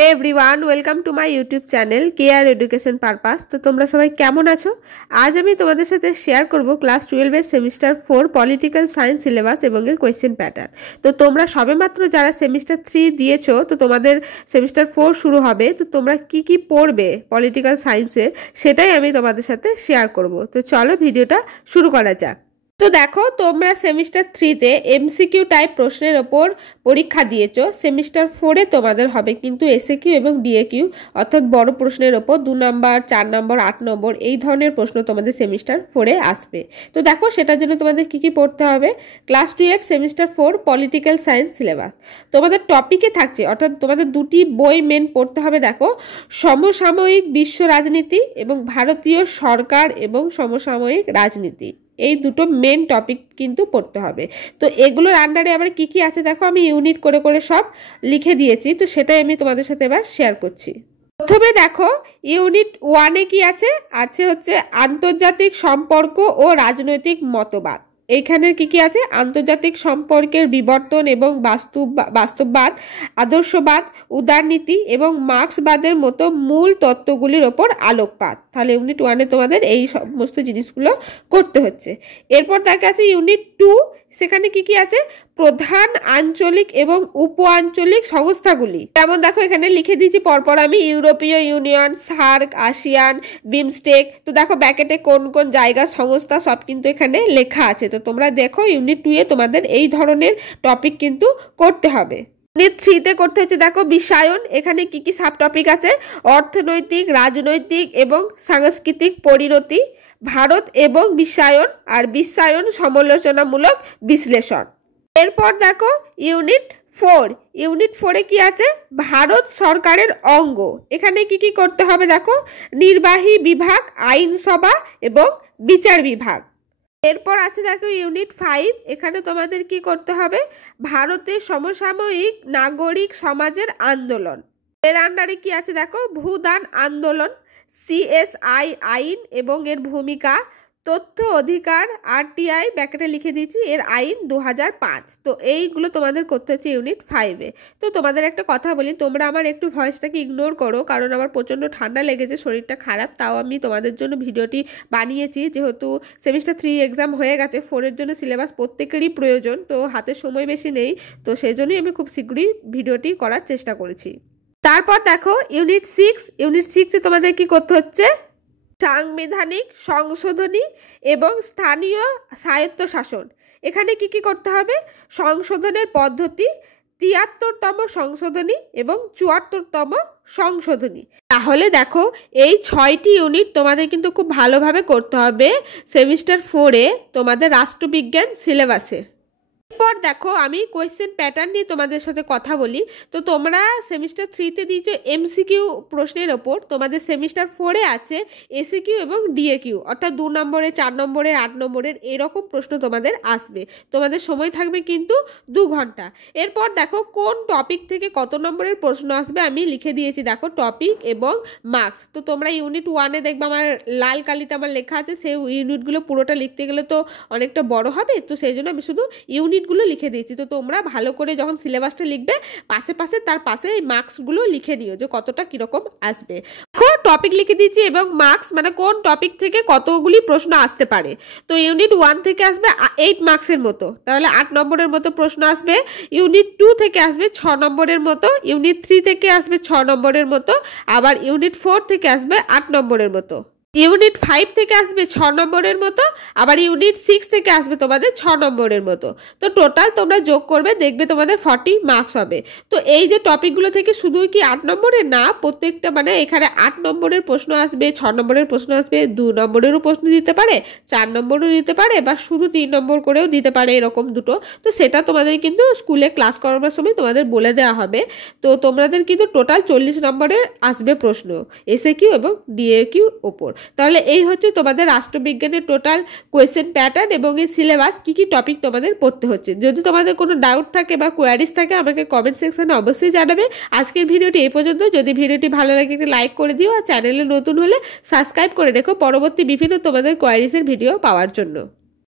Everyone welcome to my YouTube channel care education purpose. তো তোমরা সবাই কেমন আছো? আজ আমি তোমাদের সাথে শেয়ার করব ক্লাস 12 এর সেমিস্টার 4 পলিটিক্যাল সায়েন্স সিলেবাস এবং এর কোয়েশ্চেন প্যাটার্ন। তো তোমরা সবেমাত্র যারা সেমিস্টার 3 দিয়েছো, তো তোমাদের সেমিস্টার 4 শুরু হবে, তো তোমরা কি কি পড়বে পলিটিক্যাল সায়েন্সে সেটাই আমি তোমাদের সাথে শেয়ার করব। তো চলো ভিডিওটা শুরু করা যাক। তো দেখো, তোমরা সেমিস্টার 3-তে এমসিকিউ টাইপ প্রশ্নের ওপর পরীক্ষা দিয়েছো। সেমিস্টার 4-এ তোমাদের হবে কিন্তু এসএকিউ এবং ডিএকিউ, অর্থাৎ বড় প্রশ্নের ওপর 2 নম্বর, 4 নম্বর, 8 নম্বর এই ধরনের প্রশ্ন তোমাদের সেমিস্টার 4-এ আসবে। তো দেখো, সেটার জন্য তোমাদের কি কি পড়তে হবে। Class 12 semester 4 political science syllabus তোমাদের টপিকে থাকছে, অর্থাৎ তোমাদের দুটি বই মেন পড়তে হবে। দেখো, সমসাময়িক বিশ্ব রাজনীতি এবং ভারতীয় সরকার এবং সমসাময়িক রাজনীতি, এই দুটো মেন টপিক কিন্তু পড়তে হবে। তো এগুলোর আন্ডারে আবার কি কি আছে দেখো, আমি ইউনিট করে করে সব লিখে দিয়েছি, তো সেটাই আমি তোমাদের সাথে এবার শেয়ার করছি। প্রথমে দেখো, ইউনিট 1-এ কি আছে হচ্ছে আন্তর্জাতিক সম্পর্ক ও রাজনৈতিক মতবাদ। এইখানে কি কি আছে? আন্তর্জাতিক সম্পর্কের বিবর্তন এবং বাস্তববাদ, আদর্শবাদ, উদারনীতি এবং মার্ক্সবাদের মতো মূল তত্ত্বগুলির ওপর আলোকপাত। তাহলে ইউনিট 1-এ তোমাদের এই সমস্ত জিনিসগুলো করতে হচ্ছে। এরপর দেখা আছে ইউনিট 2, সেখানে কি কি আছে? প্রধান আঞ্চলিক এবং উপ আঞ্চলিক সংস্থাগুলি। যেমন দেখো, এখানে লিখে দিয়েছি পরপর আমি, ইউরোপীয় ইউনিয়ন, সার্ক, আসিয়ান, বিমস্টেক। তো দেখো ব্যাকেটে কোন কোন জায়গা, সংস্থা সব কিন্তু এখানে লেখা আছে। তো তোমরা দেখো, ইউনিট 2-এ তোমাদের এই ধরনের টপিক কিন্তু করতে হবে। ইউনিট 3-তে করতে হচ্ছে দেখো বিশ্বায়ন। এখানে কি কি সাব টপিক আছে? অর্থনৈতিক, রাজনৈতিক এবং সাংস্কৃতিক পরিণতি, ভারত এবং বিশ্বায়ন, আর বিশ্বায়ন সমালোচনামূলক বিশ্লেষণ। এরপর দেখো ইউনিট 4-এ কি আছে? ভারত সরকারের অঙ্গ। এখানে কি কি করতে হবে দেখো, নির্বাহী বিভাগ, আইনসভা এবং বিচার বিভাগ। এরপর আছে দেখো ইউনিট 5, এখানে তোমাদের কি করতে হবে? ভারতের সমসাময়িক নাগরিক সমাজের আন্দোলন। এর আন্ডারে কি আছে দেখো, ভূদান আন্দোলন, সিএসআই আইন এবং এর ভূমিকা, তথ্য অধিকার, আরটিআই ব্যাকেটে লিখে দিয়েছি, এর আইন 2005। তো এইগুলো তোমাদের করতে হচ্ছে ইউনিট 5-এ। তো তোমাদের একটা কথা বলি, তোমরা আমার একটু ভয়েসটাকে ইগনোর করো, কারণ আমার প্রচণ্ড ঠান্ডা লেগেছে, শরীরটা খারাপ। তাও আমি তোমাদের জন্য ভিডিওটি বানিয়েছি, যেহেতু সেমিস্টার 3 এক্সাম হয়ে গেছে, 4-এর জন্য সিলেবাস প্রত্যেকেরই প্রয়োজন, তো হাতে সময় বেশি নেই, তো সেই জন্যই আমি খুব শীঘ্রই ভিডিওটি করার চেষ্টা করেছি। তারপর দেখো ইউনিট 6-এ তোমাদের কি করতে হচ্ছে? সাংবিধানিক সংশোধনী এবং স্থানীয় স্বায়ত্তশাসন। এখানে কি কি করতে হবে? সংশোধনের পদ্ধতি, 73তম সংশোধনী এবং 74তম সংশোধনী। তাহলে দেখো, এই 6টি ইউনিট তোমাদের কিন্তু খুব ভালোভাবে করতে হবে সেমিস্টার 4-এ তোমাদের রাষ্ট্রবিজ্ঞান সিলেবাসে। এরপর দেখো, আমি কোয়েশ্চেন প্যাটার্ন নিয়ে তোমাদের সাথে কথা বলি। তো তোমরা সেমিস্টার 3-তে দিয়েছো এমসিকিউ প্রশ্নের ওপর, তোমাদের সেমিস্টার 4-এ আছে এসিকিউ এবং ডিএকিউ, অর্থাৎ 2 নম্বরে, 4 নম্বরে, 8 নম্বরের এরকম প্রশ্ন তোমাদের আসবে। তোমাদের সময় থাকবে কিন্তু 2 ঘন্টা। এরপর দেখো, কোন টপিক থেকে কত নম্বরের প্রশ্ন আসবে আমি লিখে দিয়েছি দেখো, টপিক এবং মার্কস। তো তোমরা ইউনিট 1-এ দেখবে আমার লাল কালিতে আমার লেখা আছে, সেই ইউনিটগুলো পুরোটা লিখতে গেলে তো অনেকটা বড় হবে, তো সেই জন্য আমি শুধু ইউনিটগুলো লিখে দিয়েছি। তো তোমরা ভালো করে যখন সিলেবাসটা লিখবে, পাশে পাশে তার পাশে এই মার্কসগুলো লিখে নিও যে কতটা কিরকম আসবে। দেখো, টপিক লিখে দিয়েছি এবং মার্কস মানে কোন টপিক থেকে কতগুলি প্রশ্ন আসতে পারে। তো ইউনিট 1 থেকে আসবে 8 মার্কসের মতো, তাহলে 8 নম্বরের মতো প্রশ্ন আসবে। ইউনিট 2 থেকে আসবে 6 নম্বরের মতো, ইউনিট 3 থেকে আসবে 6 নম্বরের মতো, আবার ইউনিট 4 থেকে আসবে 8 নম্বরের মতো, ইউনিট 5 থেকে আসবে 6 নম্বরের মতো, আবার ইউনিট 6 থেকে আসবে তোমাদের 6 নম্বরের মতো। তো টোটাল তোমরা যোগ করবে, দেখবে তোমাদের 40 মার্কস হবে। তো এই যে টপিকগুলো থেকে শুধু কি 8 নম্বরের না, প্রত্যেকটা মানে এখানে 8 নম্বরের প্রশ্ন আসবে, 6 নম্বরের প্রশ্ন আসবে, 2 নম্বরেরও প্রশ্ন দিতে পারে, 4 নম্বরও দিতে পারে, বা শুধু 3 নম্বর করেও দিতে পারে, এরকম দুটো। তো সেটা তোমাদের কিন্তু স্কুলে ক্লাস করানোর সময় তোমাদের বলে দেওয়া হবে। তো তোমাদের কিন্তু টোটাল 40 নম্বরের আসবে প্রশ্ন এসএকিউ এবং ডিএকিউ ওপর। তাহলে এই হচ্ছে তোমাদের রাষ্ট্রবিজ্ঞানের টোটাল কোয়েশ্চেন প্যাটার্ন এবং এই সিলেবাস, কি কি টপিক তোমাদের পড়তে হচ্ছে। যদি তোমাদের কোনো ডাউট থাকে বা কোয়ারিজ থাকে, আমাকে কমেন্ট সেকশনে অবশ্যই জানাবে। আজকের ভিডিওটি এই পর্যন্ত। যদি ভিডিওটি ভালো লাগে একটি লাইক করে দিও, আর চ্যানেলে নতুন হলে সাবস্ক্রাইব করে রেখো পরবর্তী বিভিন্ন তোমাদের কোয়ারিজের ভিডিও পাওয়ার জন্য।